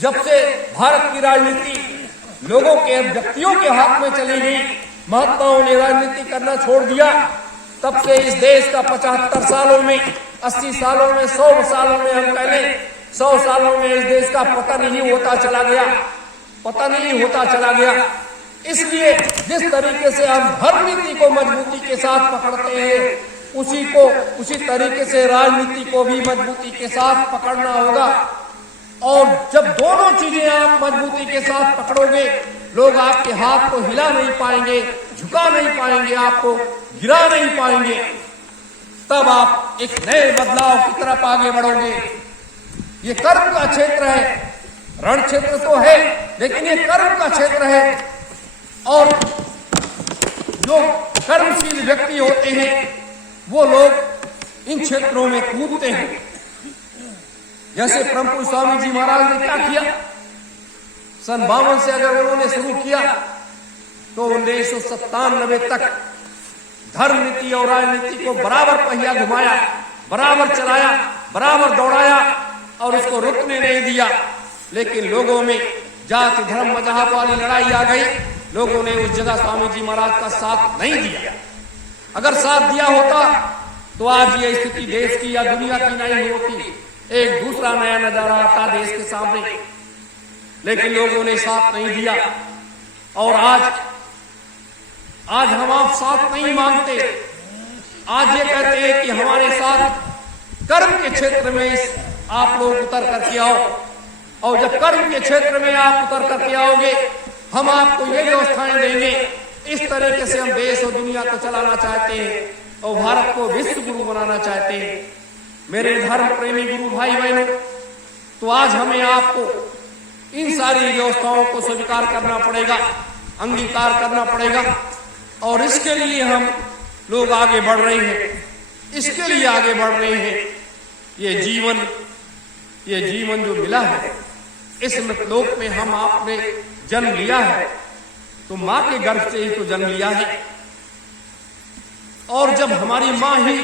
जब से भारत की राजनीति लोगों के व्यक्तियों के हाथ में चली गई, महात्माओं ने राजनीति करना छोड़ दिया, तब से इस देश का 75 सालों में, 80 सालों में, 100 सालों में, हम पहले 100 सालों में इस देश का पतन ही होता चला गया, पतन ही होता चला गया। इसलिए जिस तरीके से हम हर नीति को मजबूती के साथ पकड़ते हैं, उसी तरीके से राजनीति को भी मजबूती के साथ पकड़ना होगा। और जब दोनों चीजें आप मजबूती के साथ पकड़ोगे, लोग आपके हाथ को हिला नहीं पाएंगे, झुका नहीं पाएंगे, आपको गिरा नहीं पाएंगे, तब आप एक नए बदलाव की तरफ आगे बढ़ोगे। ये कर्म का क्षेत्र है, रण क्षेत्र तो है, लेकिन ये कर्म का क्षेत्र है। और जो कर्मशील व्यक्ति होते हैं वो लोग इन क्षेत्रों में कूदते हैं। जैसे परम पूज्य स्वामी जी महाराज ने क्या किया, सन 52 से अगर उन्होंने शुरू किया तो 1997 तक धर्म नीति और राजनीति को बराबर पहिया घुमाया, बराबर चलाया, बराबर दौड़ाया और उसको रुकने नहीं दिया। लेकिन लोगों में जाति धर्म मजहब वाली लड़ाई आ गई, लोगों ने उस जगह स्वामी जी महाराज का साथ नहीं दिया। अगर साथ दिया होता तो आज ये स्थिति देश की या दुनिया की नहीं होती, एक दूसरा नया नजारा आता देश के सामने। लेकिन लोगों ने साथ नहीं दिया और आज हम आप साथ नहीं मांगते। आज ये कहते हैं कि हमारे साथ कर्म के क्षेत्र में आप लोग उतर करके आओ, और जब कर्म के क्षेत्र में आप उतर करके आओगे, हम आपको ये व्यवस्थाएं देंगे। इस तरीके से हम देश और दुनिया को चलाना चाहते हैं और भारत को विश्व गुरु बनाना चाहते हैं। मेरे धर्म प्रेमी गुरु भाई बहनों, तो आज हमें आपको इन सारी व्यवस्थाओं को स्वीकार करना पड़ेगा, अंगीकार करना पड़ेगा। और इसके लिए हम लोग आगे बढ़ रहे हैं, इसके लिए आगे बढ़ रहे हैं। ये जीवन जो मिला है, इस मृतलोक में हम आपने जन्म लिया है, तो मां के गर्भ से ही तो जन्म लिया है। और जब हमारी मां ही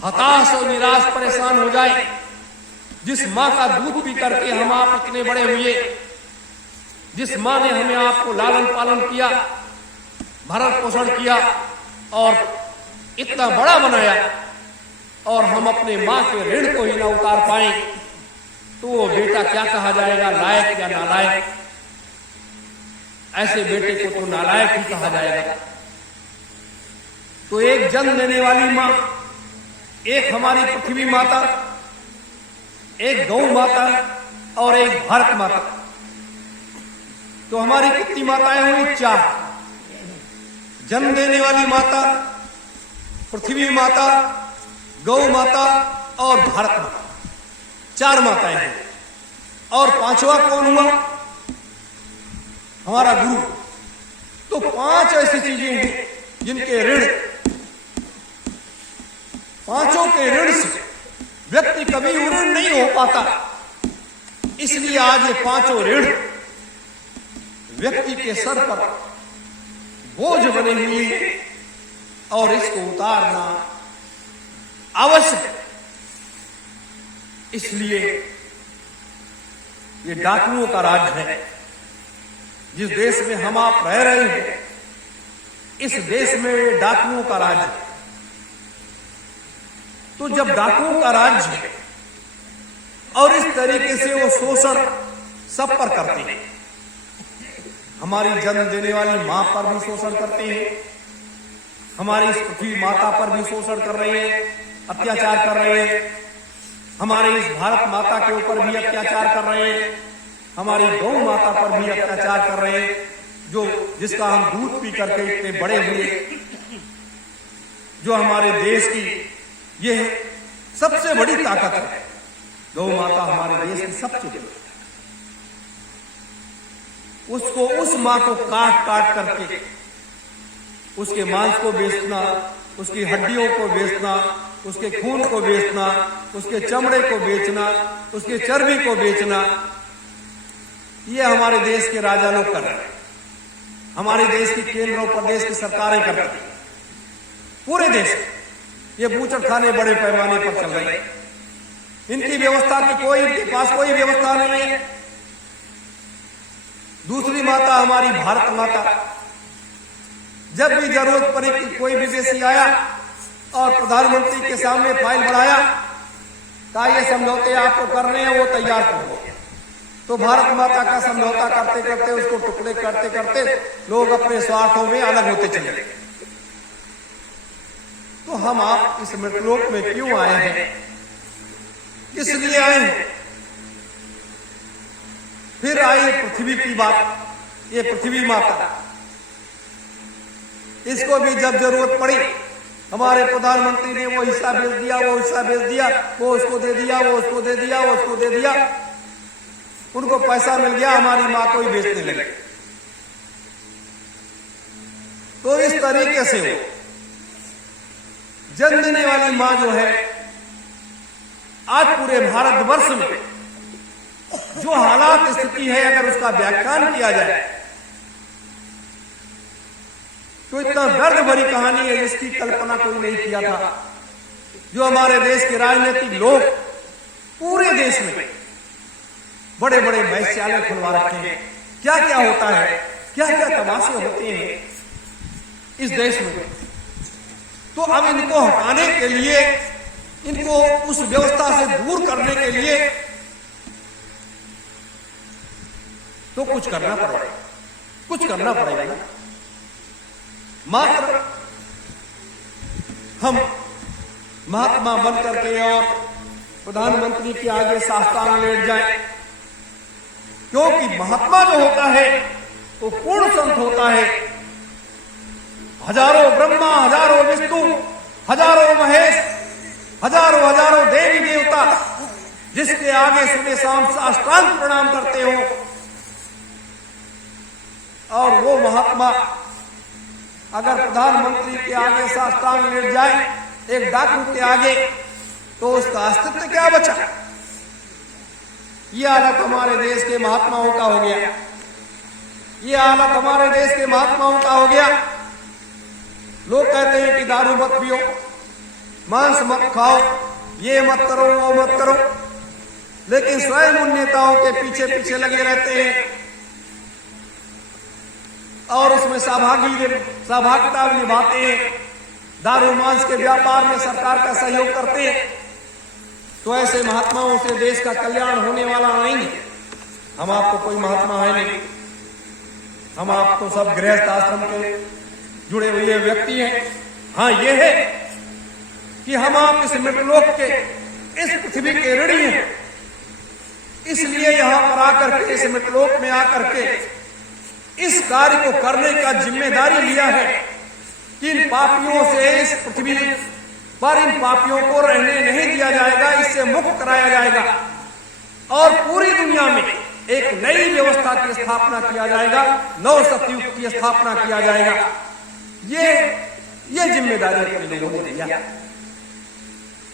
हताश और निराश परेशान हो जाए, जिस मां का दूध पी करके हम आप इतने बड़े हुए, जिस मां ने हमें आपको लालन पालन किया, भरण पोषण किया और इतना बड़ा बनाया, और हम अपने मां के ऋण को ही ना उतार पाए, तो वो बेटा क्या कहा जाएगा, लायक या नालायक? ऐसे बेटे को तो नालायक ही कहा जाएगा। तो एक जन्म देने वाली मां, एक हमारी पृथ्वी माता, एक गौ माता और एक भारत माता, तो हमारी कितनी माताएं हुई? 4। जन्म देने वाली माता, पृथ्वी माता, गौ माता और भारत माता, 4 माताएं हैं। और 5वां कौन हुआ? हमारा गुरु। तो 5 ऐसी चीजें हैं जिनके ऋण, पांचों के ऋण से व्यक्ति कभी ऋण नहीं हो पाता। इसलिए आज ये 5 ऋण व्यक्ति के सर पर बोझ बने हुए हैं और इसको उतारना आवश्यक है। इसलिए ये डाकुओं का राज्य है। जिस देश में हम आप रह रहे हैं, इस देश में ये डाकुओं का राज्य है। तो जब डाकुओं का राज्य है और इस तरीके से वो शोषण सब पर करते हैं, हमारी जन्म देने वाली मां पर भी शोषण करते हैं, हमारी इस पृथ्वी माता पर भी शोषण कर रहे हैं, अत्याचार कर रहे हैं, हमारे इस भारत माता के ऊपर भी अत्याचार कर रहे हैं, हमारी गौ माता पर भी अत्याचार कर रहे हैं, जिसका हम दूध पी करके इतने बड़े हुए, जो हमारे देश की ये सबसे बड़ी ताकत है। गौ माता हमारे देश की सबसे बड़ी, उसको, उस मां को काट काट करके उसके मांस को बेचना, उसकी हड्डियों को बेचना, उसके खून को बेचना, उसके चमड़े को बेचना, उसके चर्बी को बेचना, ये हमारे देश के राजा लोग कर रहे हैं। हमारे देश की केंद्र और प्रदेश की सरकारें कर रही हैं। पूरे देश ये बूचड़खाने बड़े पैमाने पर चल रहे हैं। इनकी व्यवस्था की कोई, इनके पास कोई व्यवस्था नहीं है। दूसरी माता हमारी भारत माता, जब भी जरूरत पड़ी कि कोई विदेशी आया और प्रधानमंत्री के सामने फाइल बढ़ाया, कहा ये समझौते आपको करने हैं, वो तैयार कर दो। तो भारत माता का समझौता करते करते, उसको टुकड़े करते करते लोग अपने स्वार्थों में अलग होते चले गए। तो हम आप इस मृतलोक में क्यों आए हैं, इसलिए आए हैं। फिर आई पृथ्वी की बात। ये पृथ्वी माता, इसको भी जब जरूरत पड़ी हमारे प्रधानमंत्री ने वो हिस्सा बेच दिया, वो हिस्सा बेच दिया, वो उसको दे दिया, वो उसको दे दिया, वो उसको दे दिया। उनको पैसा मिल गया, हमारी मां को ही बेचने लगे। तो इस तरीके से वो जन्म देने वाली मां जो है, आज पूरे भारतवर्ष में जो हालात स्थिति है, अगर उसका व्याख्यान किया जाए तो इतना दर्द भरी कहानी है जिसकी कल्पना कोई नहीं किया था। जो हमारे देश के राजनीतिक लोग पूरे देश में बड़े बड़े वैश्यालय खुलवा रखे हैं। क्या क्या होता है, क्या क्या तमाशे होते हैं इस देश में। तो अब इनको हटाने के लिए, इनको उस व्यवस्था से दूर करने के लिए तो कुछ करना पड़ेगा, कुछ करना पड़ेगा ना। मात्र हम महात्मा बन करके और प्रधानमंत्री के आगे साष्टांग लेट जाएं, क्योंकि महात्मा जो होता है वो पूर्ण संत होता है। हजारों ब्रह्मा, हजारों विष्णु, हजारों महेश, हजारों हजारों देवी देवता जिसके आगे सुबह शाम साष्टांग प्रणाम करते हो, और वो महात्मा अगर प्रधानमंत्री के आगे साष्टांग लेट जाए, एक डाकू के आगे, तो उसका अस्तित्व क्या बचा। ये हालत हमारे देश के महात्माओं का हो गया। ये हालत हमारे देश के महात्माओं का हो गया। लोग कहते हैं कि दारू मत पियो, मांस मत खाओ, ये मत करो, वो मत करो, लेकिन स्वयं उन नेताओं के पीछे पीछे लगे रहते हैं और उसमें सहभागिता निभाते हैं। दारू मांस के व्यापार में सरकार का सहयोग करते हैं। तो ऐसे महात्माओं से देश का कल्याण होने वाला नहीं है। हम आपको कोई महात्मा है नहीं, हम आप तो सब गृहस्थ आश्रम के जुड़े हुए व्यक्ति हैं। हाँ, ये है कि हम आप इस मृतलोक के, इस पृथ्वी के ऋणी हैं। इसलिए यहां पर आकर के, इस मृतलोक में आकर के इस कार्य को करने का जिम्मेदारी लिया है कि इन पापियों से, इस पृथ्वी पर इन पापियों को रहने नहीं दिया जाएगा, इससे मुक्त कराया जाएगा और पूरी दुनिया में एक नई व्यवस्था की स्थापना किया जाएगा, नव सतयुग की स्थापना किया जाएगा। ये जिम्मेदारी अपने लोगों ने लिया।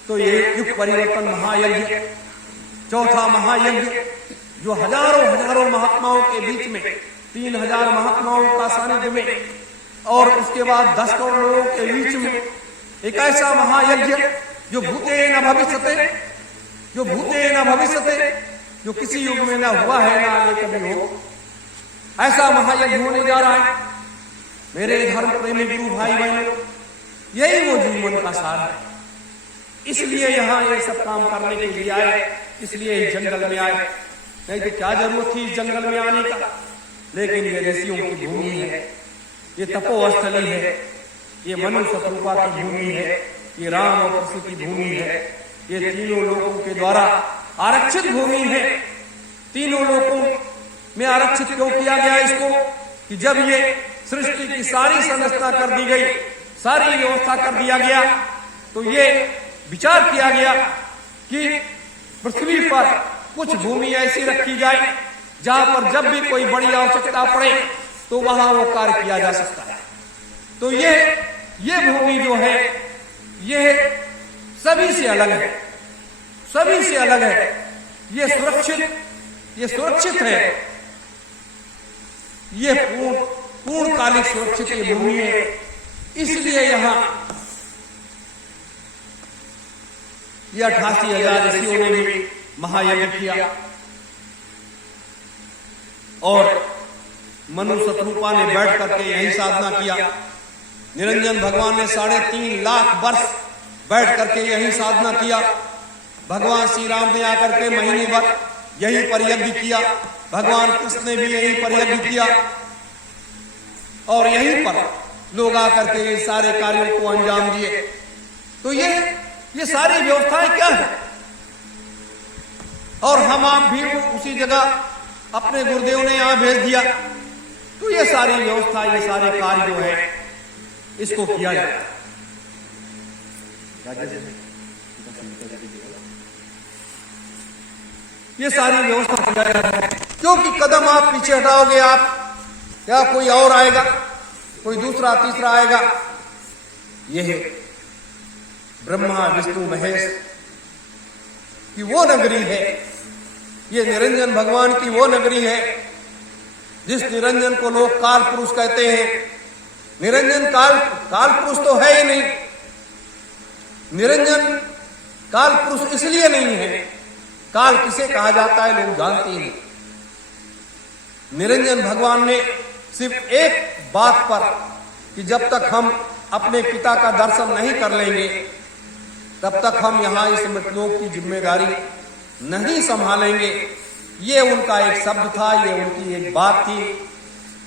तो ये युग परिवर्तन महायज्ञ, चौथा महायज्ञ, जो हजारों हजारों महात्माओं के बीच में, 3000 महात्माओं का सानिध्य में और उसके बाद 10 करोड़ लोगों के बीच में एक ऐसा महायज्ञ जो भूते न भविष्यते, जो भूते न भविष्यते, जो किसी युग में ना हुआ है, ना आगे कभी हो। ऐसा महायज्ञ होने जा रहा है। मेरे धर्म प्रेमी गुरु भाई बहनों, यही वो जीवन का सार है। इसलिए यहाँ ये सब काम करने के लिए आए, इसलिए इस जंगल में आए। नहीं तो क्या जरूरत थी इस जंगल में आने का। लेकिन ये ऋषियों की भूमि है, ये तपोस्थली है, ये मनु शत्रुपा की भूमि है, ये राम और कृष्ण की भूमि है, ये तीनों लोगों के द्वारा आरक्षित भूमि है। तीनों लोगों में आरक्षित क्यों किया गया इसको, कि जब ये सृष्टि की सारी संरचना कर दी गई, सारी व्यवस्था कर दिया गया, तो ये विचार किया गया कि पृथ्वी पर कुछ भूमि ऐसी रखी जाए जहां पर जब भी कोई बड़ी आवश्यकता पड़े तो वहां वो कार्य किया जा सकता है। तो ये भूमि जो है, ये सभी से अलग है, सभी से अलग है। ये सुरक्षित है। ये पूर्णकालिक सुरक्षित ये भूमि है। इसलिए यहां ये 88,000 ऋषियों ने भी महायज्ञ किया और मनु शत्रुपा ने बैठ करके यही साधना किया। निरंजन भगवान ने 3.5 लाख वर्ष बैठ करके यही साधना किया। भगवान श्री राम ने आकर के महीने भर यही पर यज्ञ किया। भगवान कृष्ण ने भी यही पर यज्ञ किया और यहीं पर लोग आकर के ये सारे कार्यों को अंजाम दिए। तो ये सारी व्यवस्थाएं क्या है? और हम आप भी उसी जगह अपने गुरुदेव ने यहां भेज दिया। तो ये सारी व्यवस्था, ये सारे कार्य जो है इसको किया जाता है। ये सारी व्यवस्था किया जाता है क्योंकि कदम आप पीछे हटाओगे आप या कोई और आएगा, कोई दूसरा तीसरा आएगा। यह ब्रह्मा विष्णु महेश की वो नगरी है, ये निरंजन भगवान की वो नगरी है जिस निरंजन को लोग काल पुरुष कहते हैं। निरंजन काल पुरुष तो है ही नहीं। निरंजन काल पुरुष इसलिए नहीं है, काल किसे कहा जाता है लोग जानते ही नहीं। निरंजन भगवान ने सिर्फ एक बात पर कि जब तक हम अपने पिता का दर्शन नहीं कर लेंगे तब तक हम यहाँ इस मृतलोक की जिम्मेदारी नहीं संभालेंगे, ये उनका एक शब्द था, ये उनकी एक बात थी।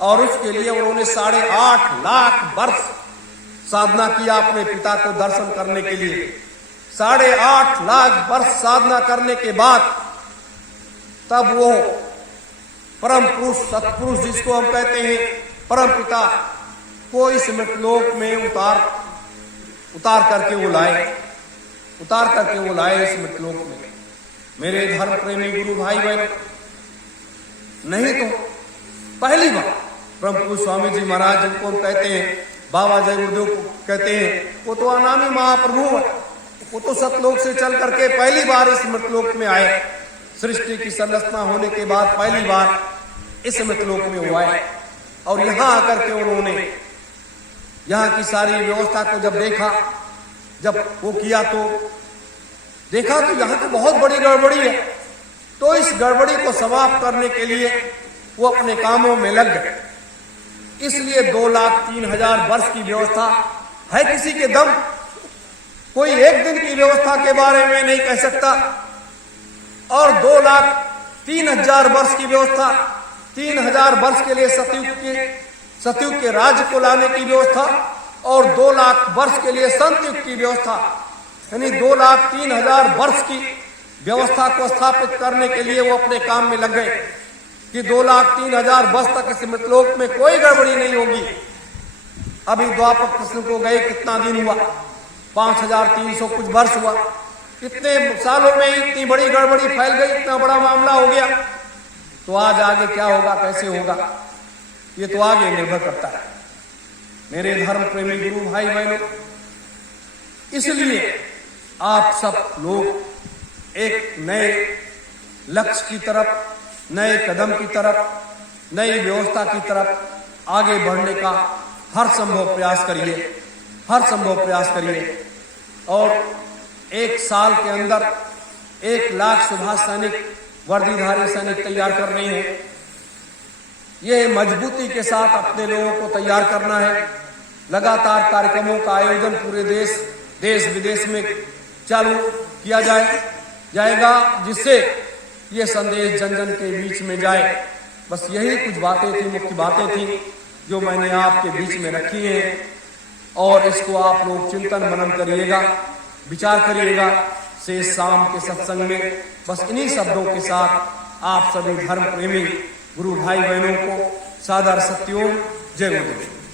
और उसके लिए उन्होंने 8.5 लाख वर्ष साधना किया अपने पिता को दर्शन करने के लिए। 8.5 लाख वर्ष साधना करने के बाद तब वो परम पुरुष, सतपुरुष जिसको हम कहते हैं, परम पिता को इस मृतलोक में उतार करके वो लाए इस मृतलोक में। मेरे धर्म प्रेमी गुरु भाई बहन, नहीं तो पहली बार परम पूज्य स्वामी जी महाराज जिनको हम कहते हैं, बाबा जय गुरुदेव को कहते हैं, वो तो अनामी महाप्रभु है। वो तो सतलोक से चल करके पहली बार इस मृतलोक में आए। सृष्टि की संरचना होने के बाद पहली बार इस मृतलोक में वो आए और यहाँ आकर के उन्होंने यहाँ की सारी व्यवस्था को जब देखा, जब वो किया तो देखा तो यहाँ तो बहुत बड़ी गड़बड़ी है। तो इस गड़बड़ी को समाप्त करने के लिए वो अपने कामों में लग गए। इसलिए 2,03,000 वर्ष की व्यवस्था है किसी के दम। कोई एक दिन की व्यवस्था के बारे में नहीं कह सकता। और 2,03,000 वर्ष की व्यवस्था, 3,000 वर्ष के लिए सतयुग के राज्य को लाने की व्यवस्था और 2 लाख वर्ष के लिए संतयुग की व्यवस्था, यानी 2,03,000 वर्ष की व्यवस्था को स्थापित करने के लिए वो अपने काम में लग गए कि 2,03,000 वर्ष तक इस मृतलोक में कोई गड़बड़ी नहीं होगी। अभी द्वापर कृष्ण को गए कितना दिन हुआ? 5,300 कुछ वर्ष हुआ। इतने सालों में इतनी बड़ी गड़बड़ी फैल गई, इतना बड़ा मामला हो गया। तो आज आगे क्या होगा, कैसे होगा, ये तो आगे निर्भर करता है। मेरे धर्म प्रेमी गुरु भाई बहनों, इसलिए आप सब लोग एक नए लक्ष्य की तरफ, नए कदम की तरफ, नई व्यवस्था की तरफ आगे बढ़ने का हर संभव प्रयास करिए। और 1 साल के अंदर 1 लाख सुभाष सैनिक, वर्दीधारी सैनिक तैयार करने हैं। ये मजबूती के साथ अपने लोगों को तैयार करना है। लगातार कार्यक्रमों का आयोजन पूरे देश विदेश में चालू किया जाएगा, जिससे ये संदेश जन जन के बीच में जाए। बस यही कुछ बातें थी, मुख्य बातें थी जो मैंने आपके बीच में रखी हैं। और इसको आप लोग चिंतन मनन करिएगा, विचार करिएगा शेष शाम के सत्संग में। बस इन्हीं शब्दों के साथ आप सभी धर्म प्रेमी गुरु भाई बहनों को सादर सत्योम, जय गुरुदेव।